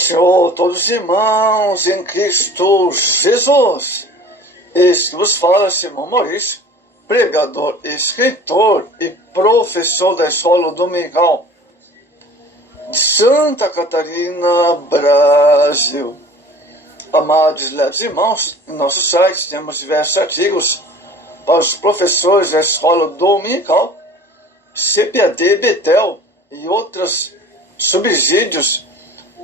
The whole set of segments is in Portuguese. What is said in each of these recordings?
Paz do Senhor, todos os irmãos em Cristo Jesus. Este que vos fala, Simão Maurício, pregador, escritor e professor da Escola Dominical de Santa Catarina, Brasil. Amados e leves irmãos, em nosso site temos diversos artigos para os professores da Escola Dominical, CPAD, Betel e outros subsídios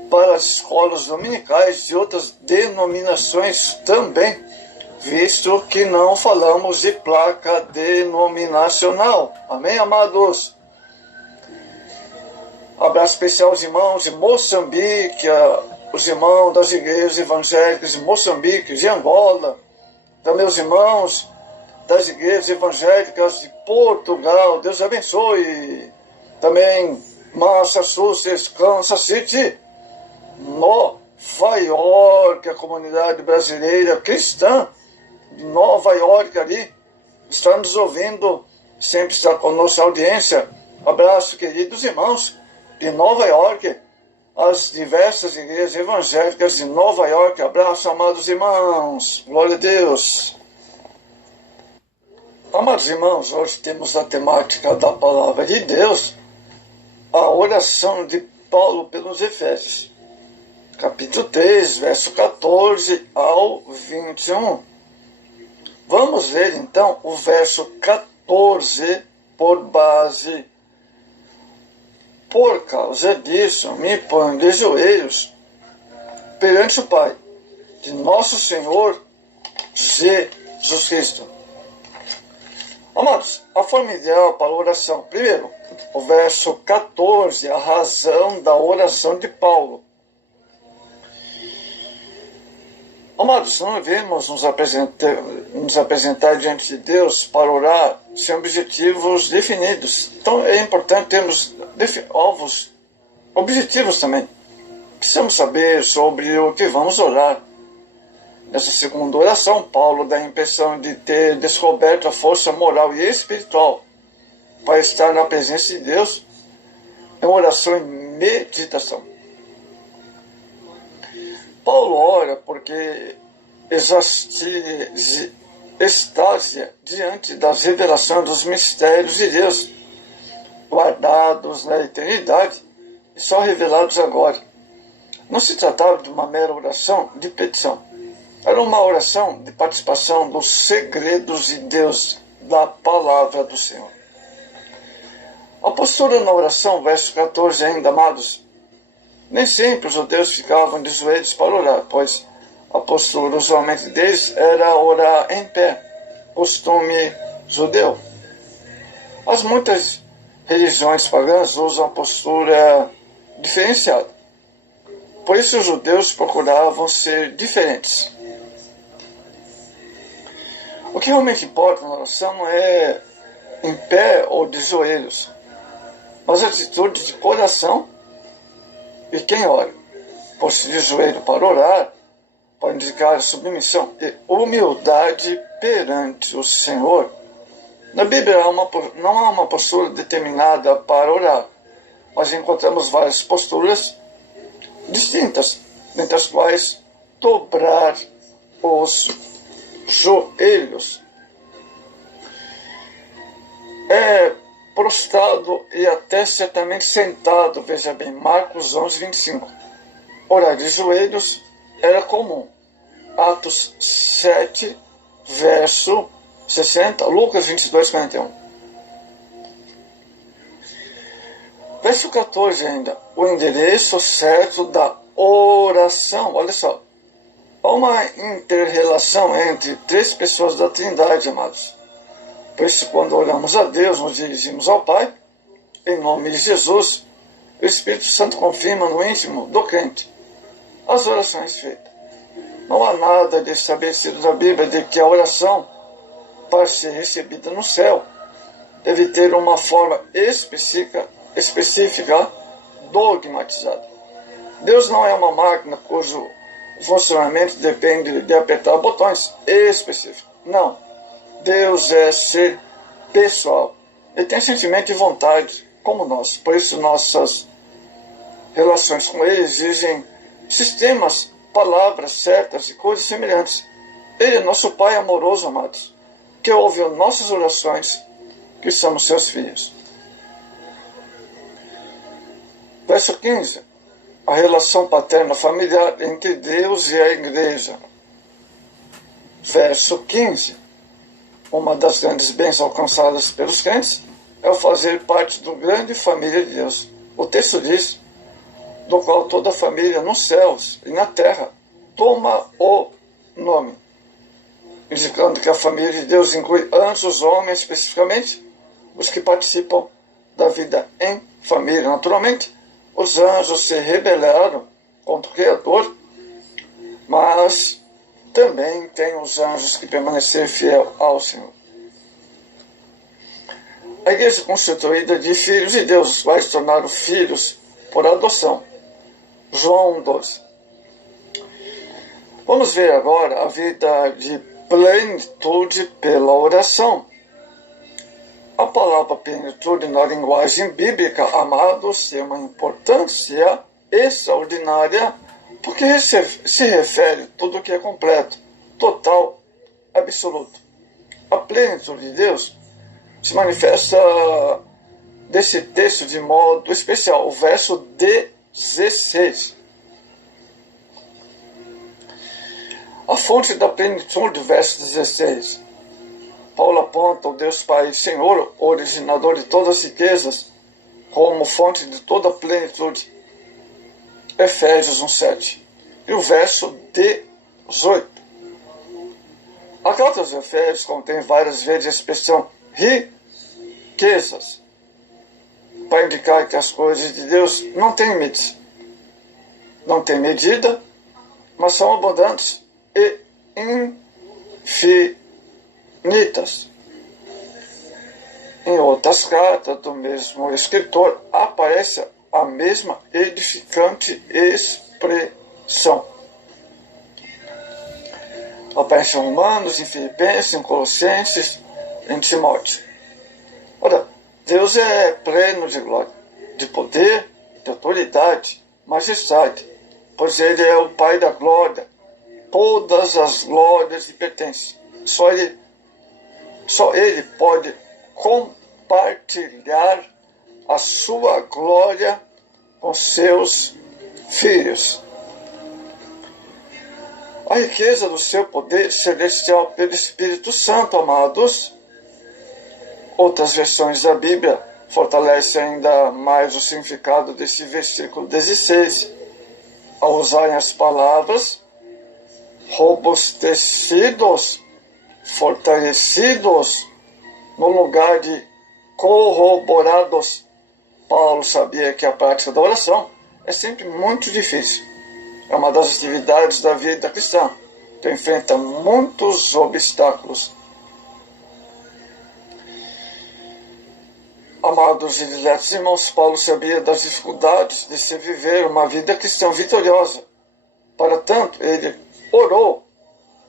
para as escolas dominicais e outras denominações também, visto que não falamos de placa denominacional. Amém, amados? Abraço especial aos irmãos de Moçambique, os irmãos das igrejas evangélicas de Moçambique, de Angola, também os irmãos das igrejas evangélicas de Portugal. Deus abençoe. Também Massachusetts, Kansas City, Nova York, a comunidade brasileira cristã de Nova York ali, está nos ouvindo, sempre está conosco a audiência. Abraço, queridos irmãos de Nova York, as diversas igrejas evangélicas de Nova York. Abraço, amados irmãos. Glória a Deus. Amados irmãos, hoje temos a temática da palavra de Deus, a oração de Paulo pelos Efésios. Capítulo 3, verso 14 ao 21. Vamos ler então o verso 14 por base. Por causa disso, me ponho de joelhos perante o Pai de nosso Senhor Jesus Cristo. Amados, a forma ideal para a oração. Primeiro, o verso 14, a razão da oração de Paulo. Amados, não devemos nos apresentar diante de Deus para orar sem objetivos definidos. Então é importante termos objetivos também. Precisamos saber sobre o que vamos orar. Nessa segunda oração, Paulo dá a impressão de ter descoberto a força moral e espiritual para estar na presença de Deus em oração e meditação. Paulo ora porque extásia diante das revelações dos mistérios de Deus, guardados na eternidade e só revelados agora. Não se tratava de uma mera oração de petição. Era uma oração de participação dos segredos de Deus, da palavra do Senhor. A postura na oração, verso 14 ainda, amados. Nem sempre os judeus ficavam de joelhos para orar, pois a postura usualmente deles era orar em pé, costume judeu. As muitas religiões pagãs usam a postura diferenciada. Por isso os judeus procuravam ser diferentes. O que realmente importa na oração não é em pé ou de joelhos, mas a atitude de coração. E quem ora, posto de joelho para orar, pode indicar submissão e humildade perante o Senhor. Na Bíblia não há uma postura determinada para orar, mas encontramos várias posturas distintas, dentre as quais dobrar os joelhos. Prostrado e até certamente sentado, veja bem, Marcos 11, 25. Orar de joelhos era comum. Atos 7, verso 60, Lucas 22, 41. Verso 14 ainda, o endereço certo da oração. Olha só, há uma inter-relação entre três pessoas da Trindade, amados. Por isso, quando oramos a Deus, nos dirigimos ao Pai, em nome de Jesus. O Espírito Santo confirma no íntimo do crente as orações feitas. Não há nada de estabelecido na Bíblia de que a oração, para ser recebida no céu, deve ter uma forma específica, dogmatizada. Deus não é uma máquina cujo funcionamento depende de apertar botões específicos. Não. Deus é ser pessoal. Ele tem sentimento e vontade como nós. Por isso nossas relações com Ele exigem sistemas, palavras certas e coisas semelhantes. Ele é nosso Pai amoroso, amados, que ouve nossas orações, que somos seus filhos. Verso 15. A relação paterna familiar entre Deus e a igreja. Verso 15. Uma das grandes bênçãos alcançadas pelos crentes é o fazer parte do grande família de Deus. O texto diz, do qual toda a família nos céus e na terra toma o nome, indicando que a família de Deus inclui anjos, homens especificamente, os que participam da vida em família. Naturalmente, os anjos se rebelaram contra o Criador, mas também tem os anjos que permaneceram fiel ao Senhor. A igreja é constituída de filhos de Deus, os quais se tornaram filhos por adoção. João 12. Vamos ver agora a vida de plenitude pela oração. A palavra plenitude na linguagem bíblica, amados, tem uma importância extraordinária, porque se refere a tudo que é completo, total, absoluto. A plenitude de Deus se manifesta desse texto de modo especial, o verso 16. A fonte da plenitude, verso 16. Paulo aponta o Deus Pai, Senhor, originador de todas as riquezas, como fonte de toda a plenitude. Efésios 1:7. E o verso 18. A carta aos Efésios contém várias vezes a expressão riquezas, para indicar que as coisas de Deus não têm limites, não têm medida, mas são abundantes e infinitas. Em outras cartas do mesmo escritor aparece a mesma edificante expressão. Aparece em Romanos, em Filipenses, em Colossenses, em Timóteo. Ora, Deus é pleno de glória, de poder, de autoridade, majestade, pois Ele é o Pai da glória. Todas as glórias lhe pertencem. Só Ele pode compartilhar a sua glória com seus filhos. A riqueza do seu poder celestial pelo Espírito Santo, amados. Outras versões da Bíblia fortalecem ainda mais o significado desse versículo 16, ao usarem as palavras robustecidos, fortalecidos, no lugar de corroborados. Paulo sabia que a prática da oração é sempre muito difícil. É uma das atividades da vida cristã, que enfrenta muitos obstáculos. Amados e diletos irmãos, Paulo sabia das dificuldades de se viver uma vida cristã vitoriosa. Para tanto, ele orou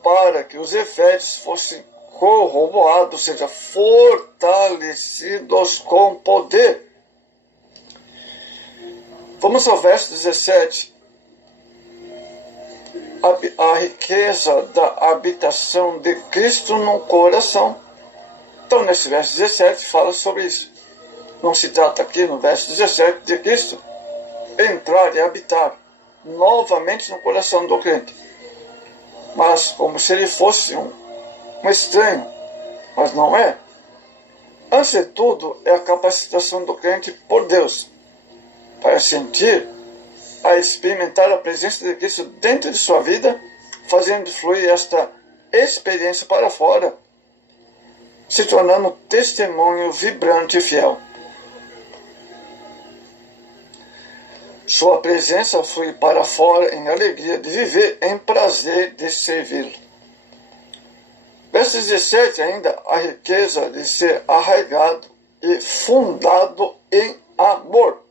para que os efésios fossem corroborados, ou seja, fortalecidos com poder. Vamos ao verso 17. A riqueza da habitação de Cristo no coração. Então, nesse verso 17, fala sobre isso. Não se trata aqui, no verso 17, de Cristo entrar e habitar novamente no coração do crente, mas como se ele fosse um estranho, mas não é. Antes de tudo, é a capacitação do crente por Deus para sentir, a experimentar a presença de Cristo dentro de sua vida, fazendo fluir esta experiência para fora, se tornando um testemunho vibrante e fiel. Sua presença flui para fora em alegria de viver, em prazer de servi-lo. Verso 17 ainda, a riqueza de ser arraigado e fundado em amor.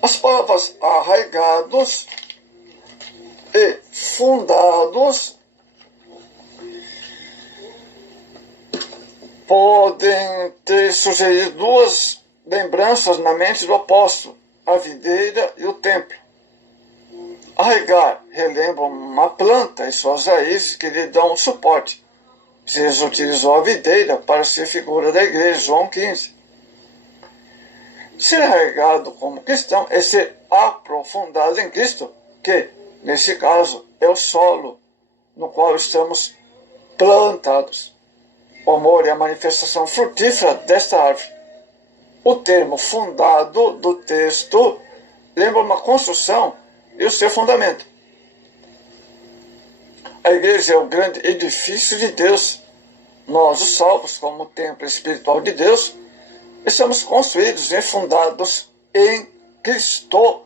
As palavras arraigados e fundados podem ter sugerido duas lembranças na mente do apóstolo: a videira e o templo. Arregar relembra uma planta e suas raízes que lhe dão suporte. Jesus utilizou a videira para ser figura da igreja, João 15. Ser arraigado como cristão é ser aprofundado em Cristo, que, nesse caso, é o solo no qual estamos plantados. O amor é a manifestação frutífera desta árvore. O termo fundado do texto lembra uma construção e o seu fundamento. A igreja é o grande edifício de Deus. Nós, os salvos, como templo espiritual de Deus, estamos construídos e fundados em Cristo.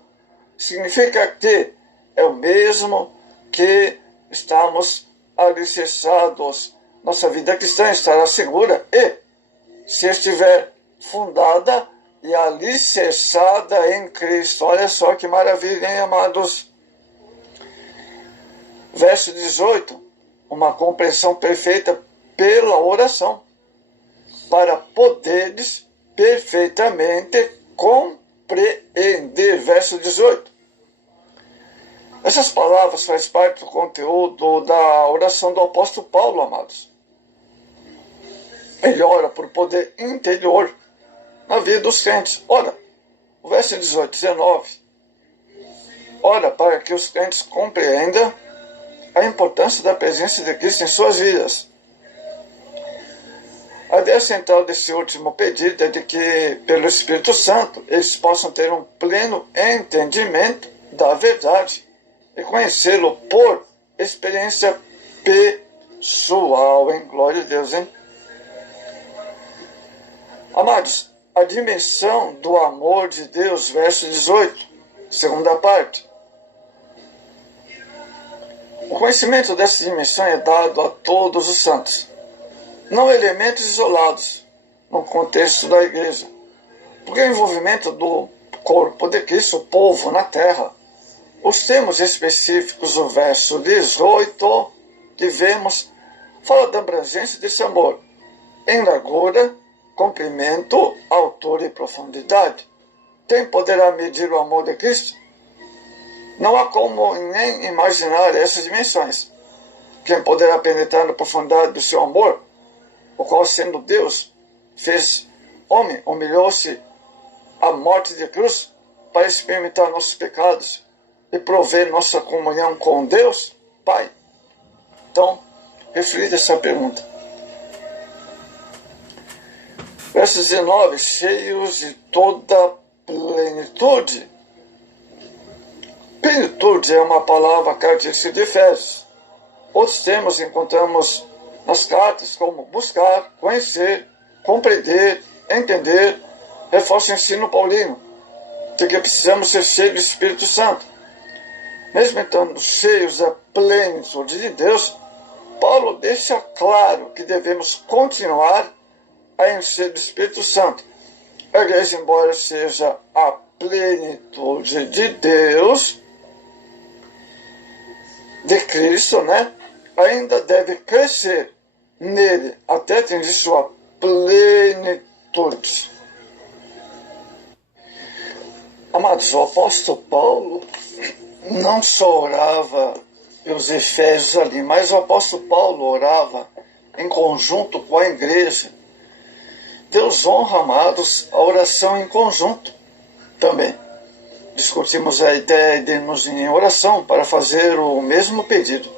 Significa que é o mesmo que estamos alicerçados. Nossa vida cristã estará segura e, se estiver fundada e alicerçada em Cristo. Olha só que maravilha, hein, amados? Verso 18. Uma compreensão perfeita pela oração, para poderes perfeitamente compreender. Verso 18. Essas palavras fazem parte do conteúdo da oração do apóstolo Paulo, amados. Ele ora por poder interior na vida dos crentes. Ora, o verso 18, 19. Ora para que os crentes compreendam a importância da presença de Cristo em suas vidas. A ideia central desse último pedido é de que, pelo Espírito Santo, eles possam ter um pleno entendimento da verdade e conhecê-lo por experiência pessoal, hein? Glória a Deus, hein? Amados, a dimensão do amor de Deus, verso 18, segunda parte. O conhecimento dessa dimensão é dado a todos os santos, não elementos isolados no contexto da igreja, porque o envolvimento do corpo de Cristo, o povo na terra, os termos específicos do verso 18 que vemos, fala da abrangência desse amor, em largura, comprimento, altura e profundidade. Quem poderá medir o amor de Cristo? Não há como nem imaginar essas dimensões. Quem poderá penetrar na profundidade do seu amor, o qual, sendo Deus, fez homem, humilhou-se à morte de cruz para experimentar nossos pecados e prover nossa comunhão com Deus, Pai? Então, reflita essa pergunta. Verso 19, cheios de toda plenitude. Plenitude é uma palavra característica de Efésios. Outros termos encontramos nas cartas como buscar, conhecer, compreender, entender, reforça o ensino paulino, de que precisamos ser cheios do Espírito Santo. Mesmo estando cheios da plenitude de Deus, Paulo deixa claro que devemos continuar a encher do Espírito Santo. A igreja, embora seja a plenitude de Deus, de Cristo, ainda deve crescer nele até atingir sua plenitude. Amados, o apóstolo Paulo não só orava pelos efésios ali, mas o apóstolo Paulo orava em conjunto com a igreja. Deus honra, amados, a oração em conjunto também. Discutimos a ideia de irmos em oração para fazer o mesmo pedido.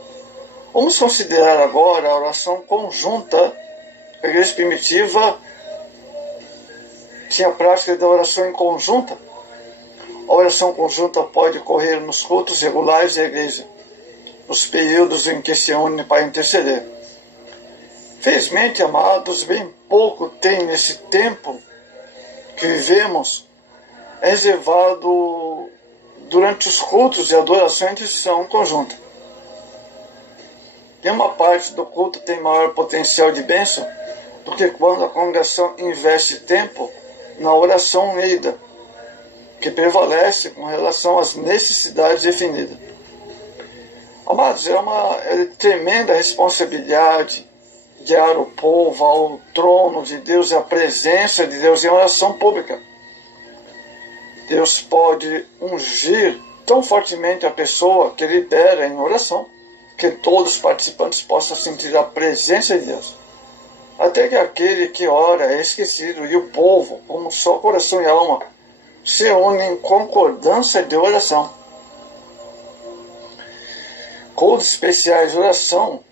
Vamos considerar agora a oração conjunta. A igreja primitiva tinha a prática da oração em conjunta. A oração conjunta pode ocorrer nos cultos regulares da igreja, nos períodos em que se une para interceder. Felizmente, amados, bem pouco tem nesse tempo que vivemos reservado durante os cultos de adoração e intercessão conjunta. Nenhuma parte do culto tem maior potencial de bênção do que quando a congregação investe tempo na oração unida, que prevalece com relação às necessidades definidas. Amados, é uma tremenda responsabilidade guiar o povo ao trono de Deus, à presença de Deus em oração pública. Deus pode ungir tão fortemente a pessoa que lidera em oração, que todos os participantes possam sentir a presença de Deus. Até que aquele que ora é esquecido e o povo, como só coração e alma, se unem em concordância de oração. Cultos especiais de oração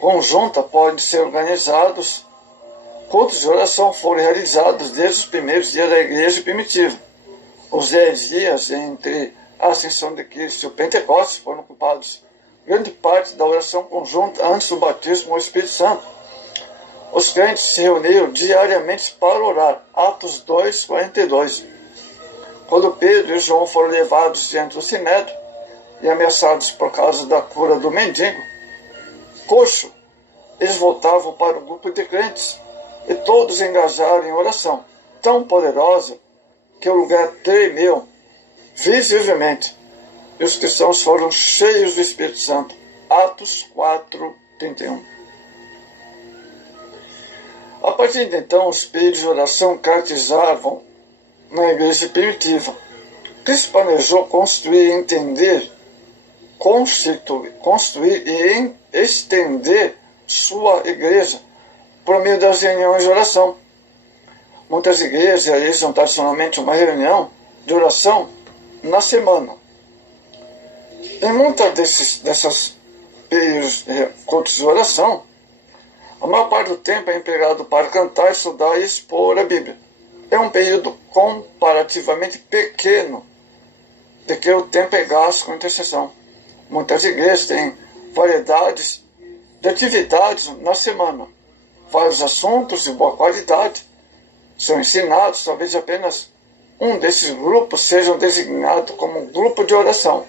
conjunta podem ser organizados. Cultos de oração foram realizados desde os primeiros dias da igreja primitiva. Os 10 dias entre a ascensão de Cristo e o Pentecostes foram ocupados grande parte da oração conjunta antes do batismo no Espírito Santo. Os crentes se reuniram diariamente para orar. Atos 2:42. Quando Pedro e João foram levados diante do Sinédrio e ameaçados por causa da cura do mendigo coxo, eles voltavam para o grupo de crentes e todos engajaram em oração tão poderosa que o lugar tremeu visivelmente e os cristãos foram cheios do Espírito Santo. Atos 4:31. A partir de então, os pedidos de oração caracterizavam na igreja primitiva. Cristo planejou construir e estender sua igreja por meio das reuniões de oração. Muitas igrejas realizam tradicionalmente uma reunião de oração na semana. Em muitos dessas períodos de cultos de oração, a maior parte do tempo é empregado para cantar, estudar e expor a Bíblia. É um período comparativamente pequeno de que o tempo é gasto com intercessão. Muitas igrejas têm variedades de atividades na semana. Vários assuntos de boa qualidade são ensinados, talvez apenas um desses grupos seja designado como um grupo de oração.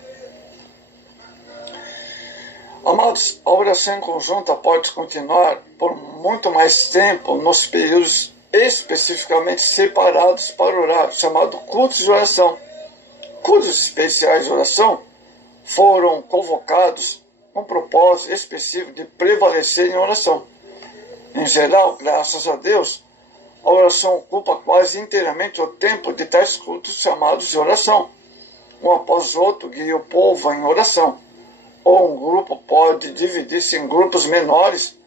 Amados, a oração em conjunta pode continuar por muito mais tempo nos períodos especificamente separados para orar, chamado cultos de oração. Cultos especiais de oração foram convocados com propósito específico de prevalecer em oração. Em geral, graças a Deus, a oração ocupa quase inteiramente o tempo de tais cultos chamados de oração. Um após o outro guia o povo em oração. Ou um grupo pode dividir-se em grupos menores,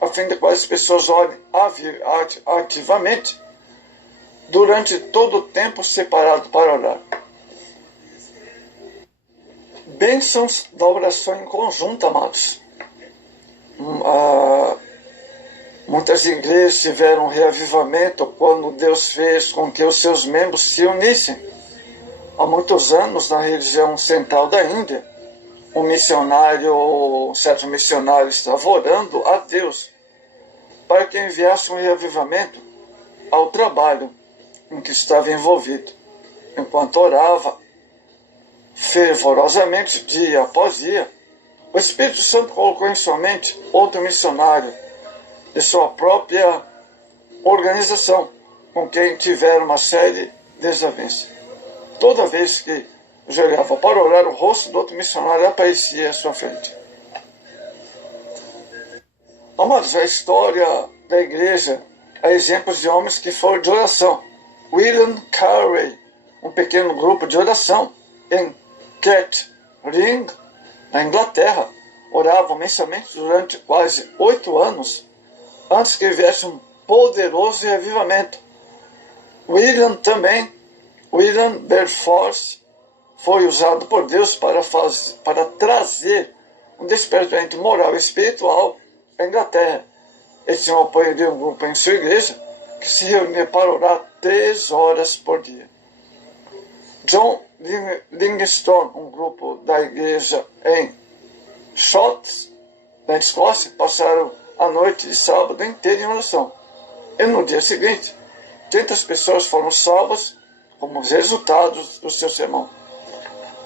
a fim de que as pessoas orem ativamente durante todo o tempo separado para orar. Bênçãos da oração em conjunto, amados. Muitas igrejas tiveram um reavivamento quando Deus fez com que os seus membros se unissem. Há muitos anos, na região central da Índia, um certo missionário estava orando a Deus para que enviasse um reavivamento ao trabalho em que estava envolvido. Enquanto orava fervorosamente, dia após dia, o Espírito Santo colocou em sua mente outro missionário de sua própria organização, com quem tiveram uma série de desavenças. Toda vez que olhava para orar, o rosto do outro missionário aparecia à sua frente. Amados, a história da igreja há exemplos de homens que foram de oração. William Carey, um pequeno grupo de oração em Kettering, na Inglaterra, oravam mensalmente durante quase 8 anos antes que viesse um poderoso reavivamento. William Wilberforce foi usado por Deus para trazer um despertamento moral e espiritual à Inglaterra. Ele tinha o apoio de um grupo em sua igreja que se reunia para orar 3 horas por dia. John Livingstone, um grupo da igreja em Shotts, na Escócia, passaram a noite de sábado inteira em oração. E no dia seguinte, 30 pessoas foram salvas como resultado do seu sermão.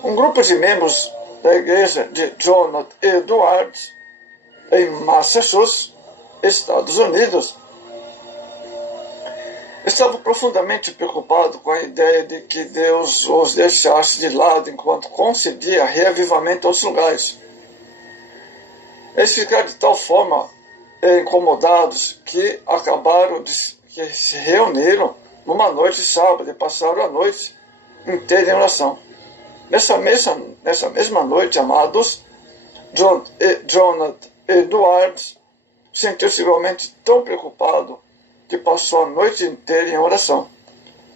Um grupo de membros da igreja de Jonathan Edwards, em Massachusetts, Estados Unidos, estava profundamente preocupado com a ideia de que Deus os deixasse de lado enquanto concedia reavivamento aos lugares. Eles ficaram de tal forma incomodados que se reuniram numa noite de sábado e passaram a noite inteira em oração. Nessa mesma noite, amados, Jonathan Edwards sentiu-se igualmente tão preocupado que passou a noite inteira em oração.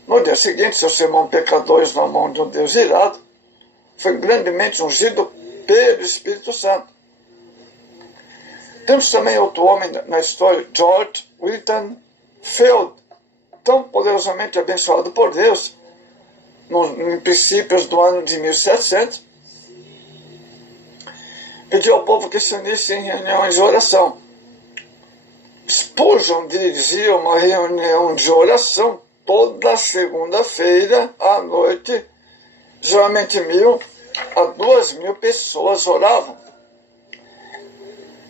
No dia seguinte, seu sermão Pecadores na mão de um Deus irado foi grandemente ungido pelo Espírito Santo. Temos também outro homem na história, George Whitfield, tão poderosamente abençoado por Deus, em princípios do ano de 1700, pediu ao povo que se unisse em reuniões de oração. Spurgeon dirigia uma reunião de oração toda segunda-feira à noite. Geralmente 1.000 a 2.000 pessoas oravam.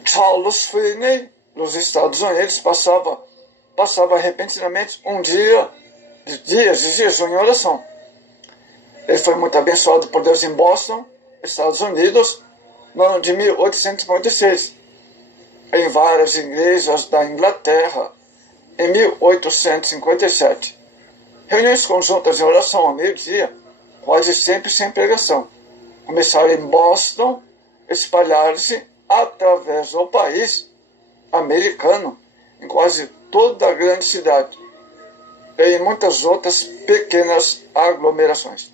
Charles Finney, nos Estados Unidos, passava repentinamente dias de jejum e oração. Ele foi muito abençoado por Deus em Boston, Estados Unidos, no ano de 1856. Em várias igrejas da Inglaterra, em 1857. Reuniões conjuntas de oração ao meio-dia, quase sempre sem pregação. Começaram em Boston, espalharam-se através do país americano, em quase toda a grande cidade, e em muitas outras pequenas aglomerações.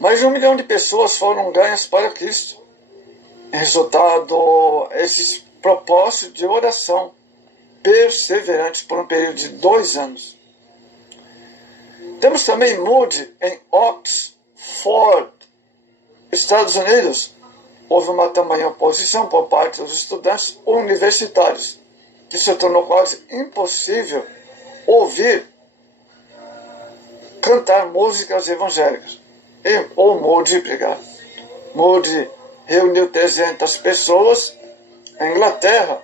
Mais de 1 milhão de pessoas foram ganhas para Cristo. Em resultado, esses propósitos de oração perseverantes por um período de 2 anos. Temos também Moody em Oxford, Estados Unidos. Houve uma tamanha oposição por parte dos estudantes universitários que se tornou quase impossível ouvir cantar músicas evangélicas ou Moody pregar. Moody reuniu 300 pessoas na Inglaterra,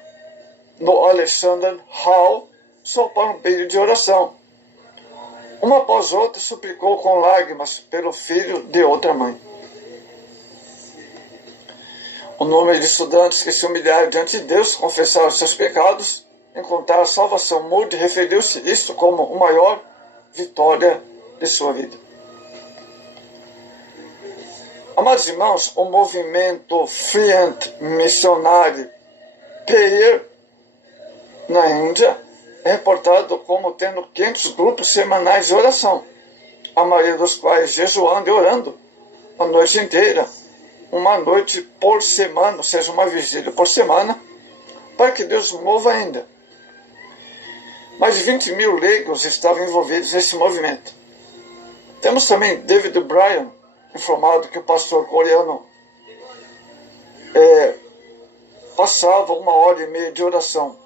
no Alexander Hall, só para um período de oração. Uma após outra suplicou com lágrimas pelo filho de outra mãe. O número de estudantes que se humilharam diante de Deus, confessaram seus pecados, encontraram a salvação. Moody referiu-se isto como a maior vitória de sua vida. Amados irmãos, o movimento Frient Missionary Prayer na Índia é reportado como tendo 500 grupos semanais de oração, a maioria dos quais jejuando e orando a noite inteira, uma noite por semana, ou seja, uma vigília por semana, para que Deus mova ainda. Mais de 20.000 leigos estavam envolvidos nesse movimento. Temos também David Bryan, informado que o pastor coreano passava 1h30 de oração.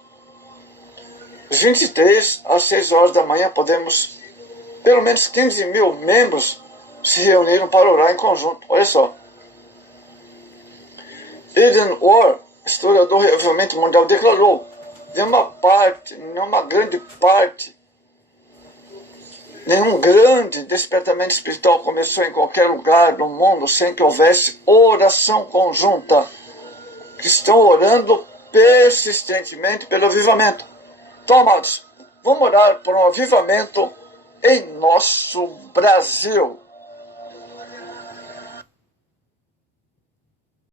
Às 23 às 6 horas da manhã, pelo menos 15.000 membros se reuniram para orar em conjunto. Olha só. Eden Orr, historiador do Reavivamento Mundial, declarou: nenhum grande despertamento espiritual começou em qualquer lugar do mundo sem que houvesse oração conjunta. Que estão orando persistentemente pelo avivamento. Então, amados, vamos orar por um avivamento em nosso Brasil.